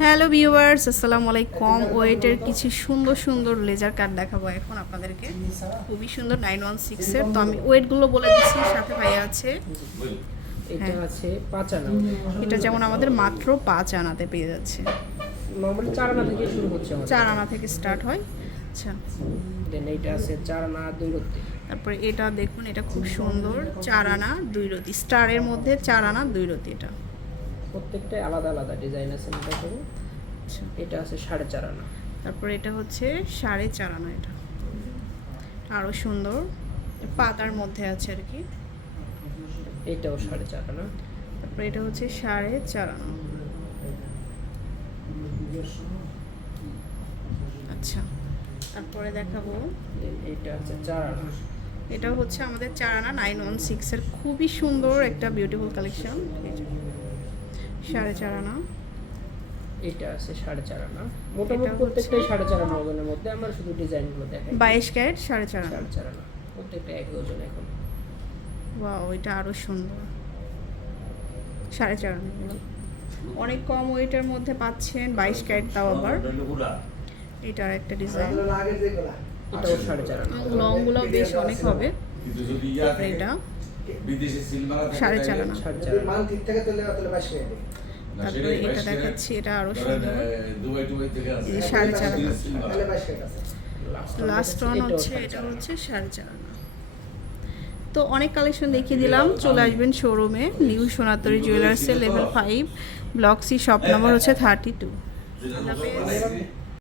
Hello viewers আসসালামু আলাইকুম। ওয়েটের কিছু সুন্দর সুন্দর লেজার কাট দেখাবো এখন আপনাদেরকে। খুবই সুন্দর নাইন ওয়ান সিক্সের তো আমি ওয়েটগুলো বলে দিচ্ছি সাথে ভাইয়া আছে। এটা হ্যাঁ। আছে পাঁচ আনা। এটা যেমন আমাদের মাত্র পাঁচ আনাতে পেয়ে যাচ্ছে। নর্মালি চার আনা থেকে শুরু হচ্ছে চার আনা থেকে স্টার্ট হয়। আচ্ছা। দেন এইটা আছে চার আনা দুই তারপরে এটা দেখুন এটা খুব সুন্দর। চার আনা দুই রতি। স্টারের মধ্যে চার আনা দুই রতি এটা। প্রত্যেকটাই আলাদা আলাদা ডিজাইন আছে এটা করো আচ্ছা। এটা আছে সাড়ে চার আনা। তারপরে এটা হচ্ছে সাড়ে চার আনা এটা। আরও সুন্দর। পাতার মধ্যে আছে আর কি। এটাও সাড়ে চার আনা। তারপরে এটা হচ্ছে সাড়ে চার আনা। আচ্ছা। তারপরে দেখাবো। এইটা আছে চার আনা। এটা হচ্ছে আমাদের চার আনা নাইন ওয়ান সিক্সের খুবই সুন্দর একটা বিউটিফুল কালেকশন সাড়ে চার আনা। এইটা আছে সাড়ে চার আনা। মোটামুটি প্রত্যেকটাই সাড়ে চার আনা ওজনের মধ্যে। আমরা শুধু ডিজাইনগুলো দেখাই। বাইশ ক্যারেট সাড়ে চার সাড়ে চার আনা। প্রত্যেকটা এক ওজন এখন। বা ওইটা আরও সুন্দর। সাড়ে চার আনা। অনেক কম ওয়েটের মধ্যে পাচ্ছেন বাইশ ক্যারেট তাও আবার। এটার একটা ডিজাইন। এটাও সাড়ে চার আনা। লংগুলো বেশ অনেক হবে। এটা। বিদেশি সাড়ে চার আনা। তারপরে এটা দেখাচ্ছি এটা আরও সুন্দর। সাড়ে চার আনা। লাস্ট ওয়ান হচ্ছে এটা হচ্ছে সাড়ে চার আনা। তো অনেক কালেকশন দেখিয়ে দিলাম। চলে আসবেন শোরুমে new Sonatari জুয়েলার্সে level five block C shop number হচ্ছে থার্টি টু যেটা